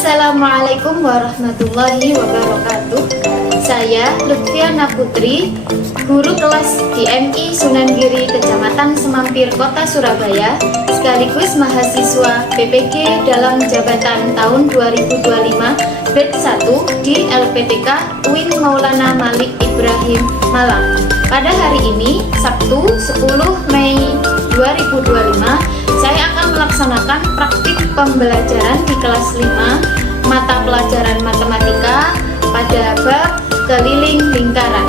Assalamualaikum warahmatullahi wabarakatuh. Saya Lutfiana Putri, guru kelas di MI Sunan Giri, Kecamatan Semampir, Kota Surabaya, sekaligus mahasiswa PPG dalam jabatan tahun 2025 batch 1 di LPTK UIN Maulana Malik Ibrahim, Malang. Pada hari ini, Sabtu 10 Mei 2025, saya akan melaksanakan praktik pembelajaran di kelas 5 mata pelajaran matematika pada bab keliling lingkaran.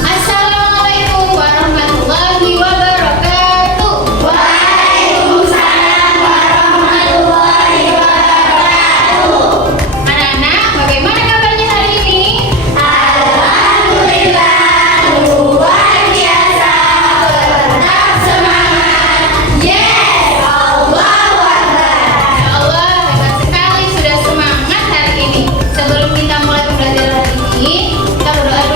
Assalamualaikum warahmatullahi wabarakatuh. Waalaikumsalam warahmatullahi wabarakatuh. Anak-anak, bagaimana kabarnya hari ini? Alhamdulillah, luar biasa. Tetap semangat. Yes, Allahu Akbar. Ya Allah, hebat sekali sudah semangat hari ini. Sebelum kita mulai pembelajaran hari ini, kita berdoa dulu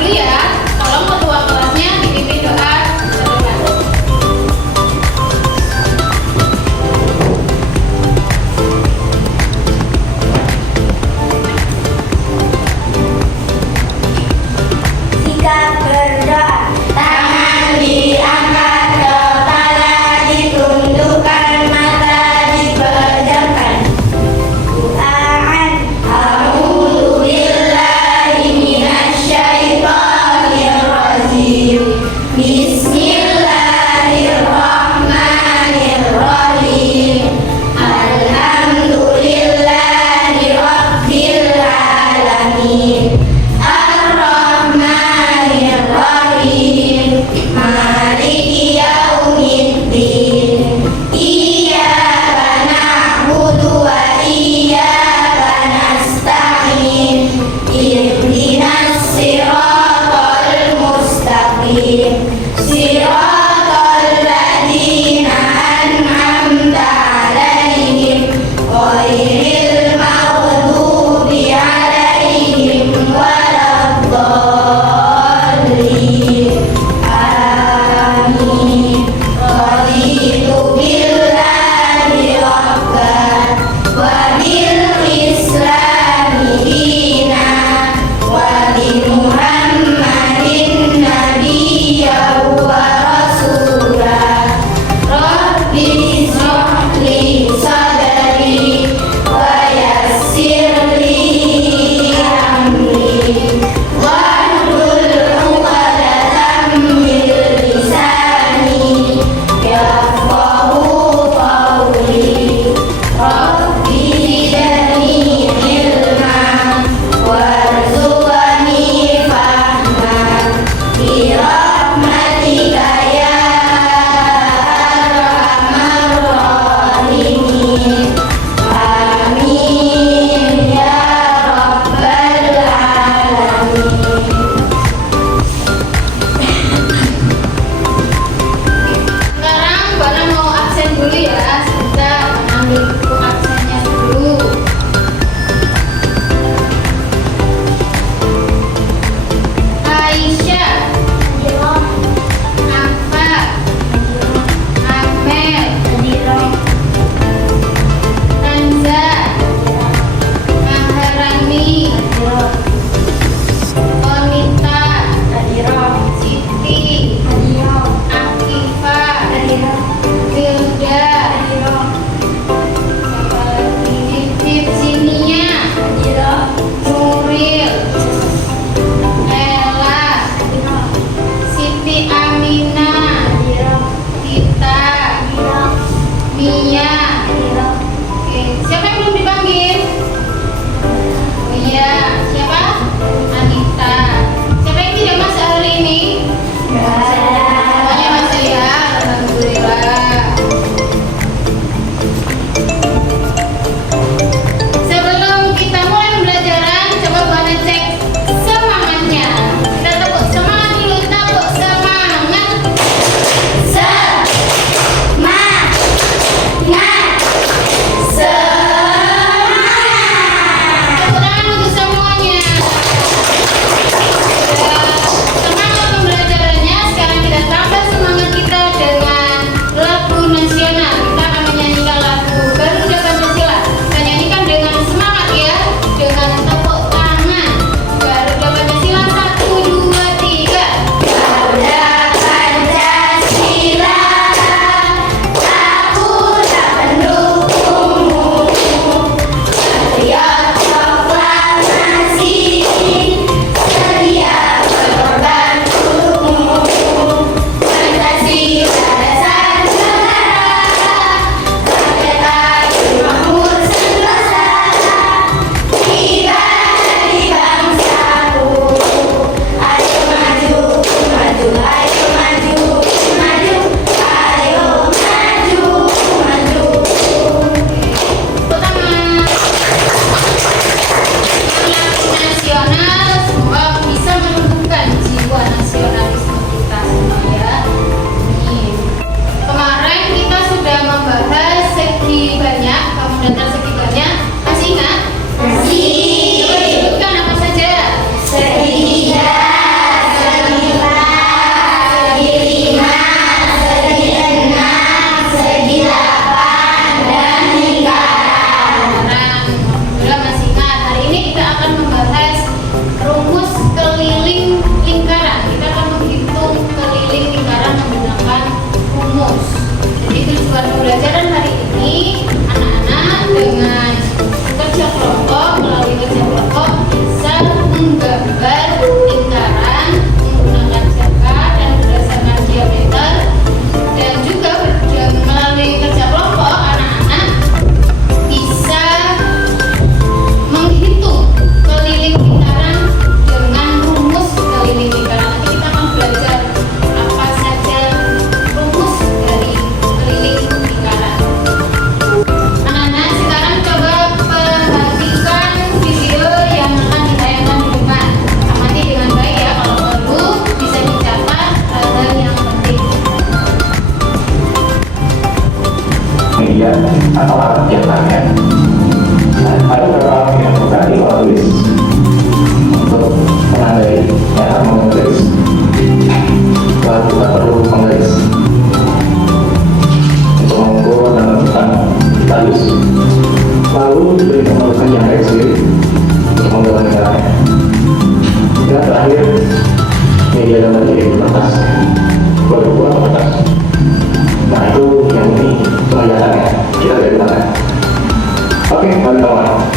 teman-teman.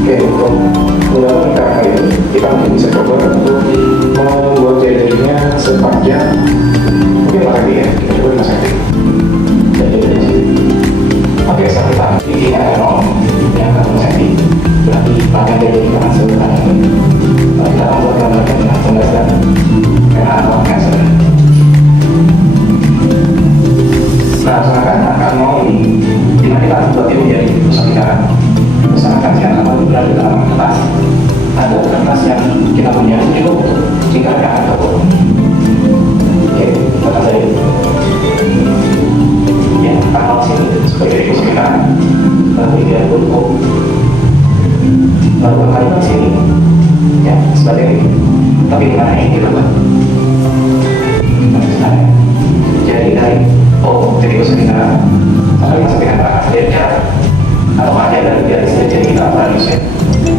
Oke, untuk menggunakan lingkaran kali ini kita mungkin bisa coba untuk membuat jari-jarinya sepanjang mungkin 5 cm ya, kita coba 5 cm. Jari-jari di sini. Oke, sekarang kita tingginya ada 0, yang 1 cm. Berarti panjang jari kita akan sepanjang ini. Lalu kita akan buat gambarnya dengan pembahasan merah atau cancer. Nah, misalkan angka 0 ini, dimana kita akan buat ini menjadi pusat lingkaran. Misalkan yang akan berada di dalam kertas, ada kertas yang kita punya cukup untuk lingkaran yang akan terbuat. Oke, kita akan cari. Ya, tanggal sini sebagai pusat lingkaran. Lalu dia bentuk. Lalu kalimat sini, ya sebagai tapi lingkaran ini kita buat. Jadi dari jadi pusat lingkaran. Sampai masuk dengan perangkat dari jarak atau ada dari garis jadi kita radiusnya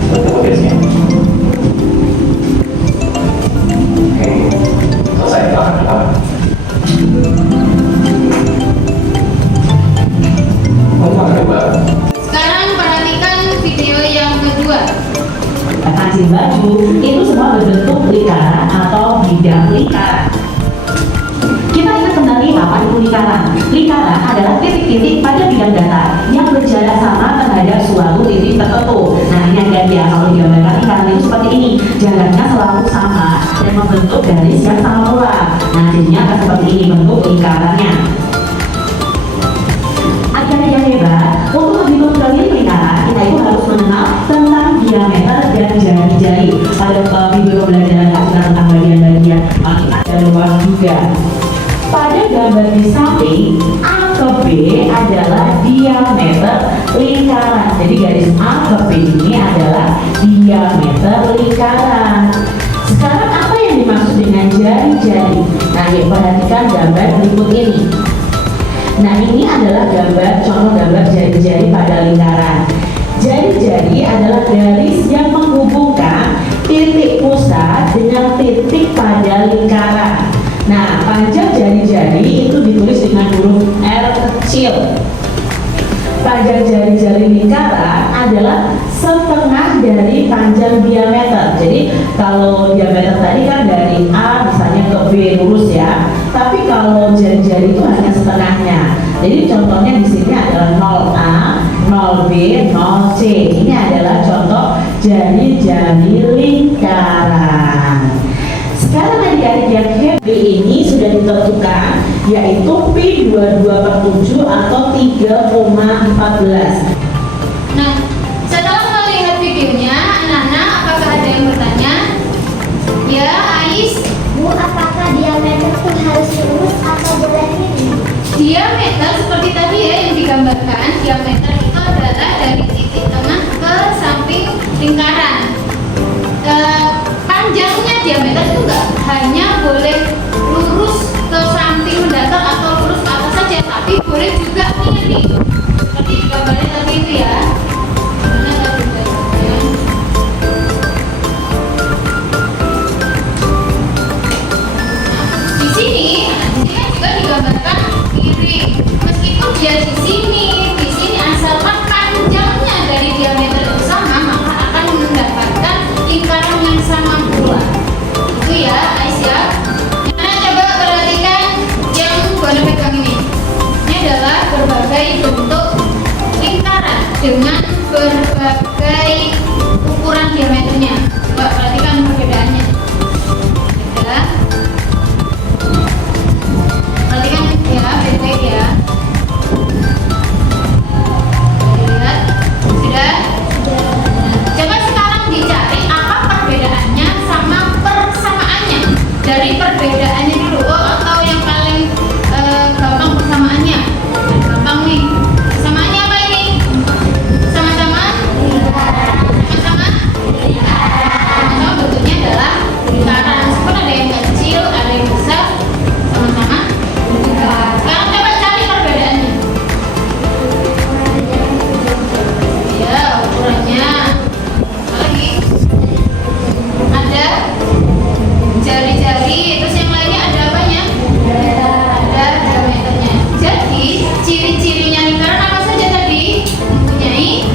bentuk garisnya. Oke, selesai langkah pertama. Langkah kedua. Sekarang perhatikan video yang kedua. Kancing baju itu semua berbentuk lingkaran atau bidang lingkaran. Kita ingat kembali apa itu lingkaran. Lingkaran adalah titik-titik pada bidang datar yang berjarak sama terhadap suatu titik tertentu. Nah, ini ada ya, kalau digambarkan lingkaran itu seperti ini, jaraknya selalu sama dan membentuk garis yang sama pula. Nah, jadinya akan seperti ini bentuk lingkarannya. Agar yang hebat, untuk lebih mengetahui lingkaran, kita itu harus mengenal tentang diameter dan jari-jari. Pada video pembelajaran tentang bagian-bagian, kita ada luas juga. Pada gambar di samping, A ke B adalah diameter lingkaran. Jadi garis A ke B ini adalah diameter lingkaran. Sekarang apa yang dimaksud dengan jari-jari? Nah, yuk perhatikan gambar berikut ini. Nah, ini adalah contoh gambar jari-jari pada lingkaran. Jari-jari adalah garis yang menghubungkan titik pusat dengan titik pada lingkaran. Nah, panjang jari-jari itu ditulis dengan huruf R kecil. Panjang jari-jari lingkaran adalah setengah dari panjang diameter. Jadi kalau diameter tadi kan dari A misalnya ke B lurus ya. Tapi kalau jari-jari itu hanya setengahnya. Jadi contohnya di sini adalah 0A, 0B, 0C. Ini adalah contoh jari-jari lingkaran. Sekarang adik-adik yang happy ini sudah ditentukan, yaitu Pi 22/7 atau 3,14. Nah, setelah melihat videonya, anak-anak apakah ada yang bertanya? Ya, Ais. Bu, apakah diameter itu harus lurus atau boleh miring? Diameter seperti tadi ya yang digambarkan, diameter itu adalah dari titik tengah ke samping lingkaran. Panjangnya diameter itu enggak hanya boleh lurus ke samping mendatar atau lurus ke atas saja, tapi boleh juga miring. Seperti digambarkan tadi itu ya. Mana tadi gambarnya? Di sini kan juga digambarkan miring. Meskipun dia di sini asalkan panjangnya dari diameter itu sama, maka akan mendapatkan lingkaran yang sama pula. Itu ya, Ais ya. Nah, coba perhatikan yang Buana pegang ini. Ini adalah berbagai bentuk lingkaran dengan berbagai ukuran diameternya. Coba perhatikan perbedaannya. Ada. Perhatikan ya, baik-baik ya. Lihat, sudah. Coba sekarang dicari apa perbedaannya sama persamaannya. Dari perbedaannya dulu, atau yang paling gampang persamaannya. Gampang nih. Persamaannya apa ini? Sama-sama? Sama-sama? Sama bentuknya adalah lingkaran. Meskipun ada yang kecil, ada yang besar, sama-sama. Sekarang coba cari perbedaannya. Ya, ukurannya. Lagi ada jari-jari, terus yang lainnya ada apanya? Ada diameternya. Jadi ciri-cirinya lingkaran apa saja tadi? Mempunyai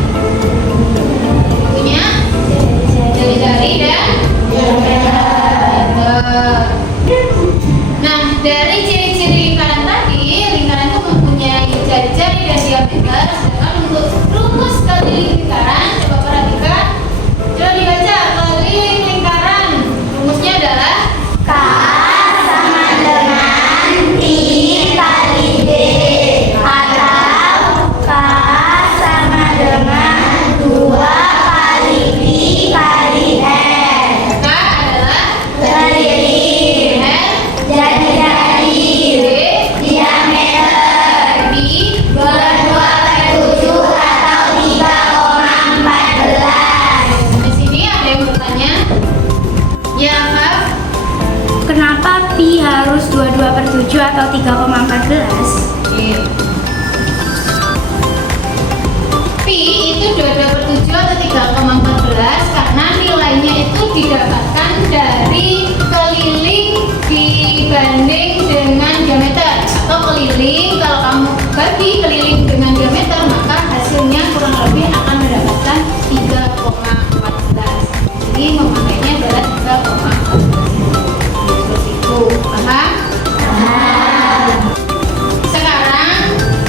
atau 3,14? Oke. Pi itu 2/7 atau 3,14 karena nilainya itu didapatkan dari keliling dibanding dengan diameter, atau keliling kalau kamu bagi keliling dengan diameter maka hasilnya kurang lebih akan mendapatkan 3,14. Jadi memakainya adalah 3,14. Seperti itu. Paham? Sekarang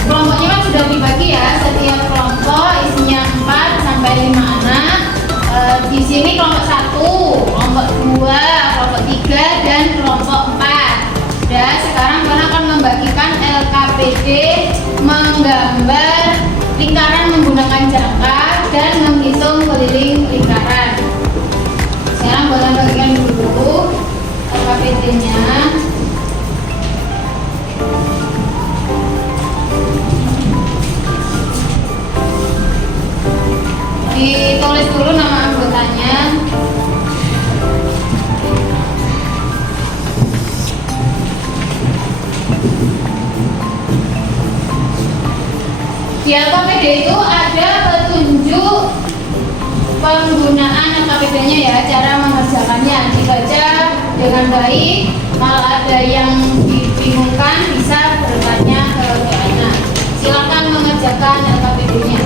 kelompoknya kan sudah dibagi ya, setiap kelompok isinya 4 sampai 5 anak. Di sini kelompok 1, kelompok 2, kelompok 3 dan kelompok 4. Dan sekarang kalian akan membagikan LKPD, menggambar lingkaran menggunakan jangka dan menghitung keliling lingkaran. Sekarang kalian bagikan dulu LKPD-nya. Ditulis dulu nama anggotanya. Di LKPD itu ada petunjuk penggunaan LKPD-nya ya, cara mengerjakannya dibaca dengan baik. Kalau ada yang dibingungkan bisa bertanya ke Diana. Silakan mengerjakan LKPD-nya.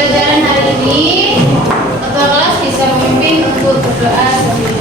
pembelajaran hari ini, ketua kelas bisa memimpin untuk berdoa sambil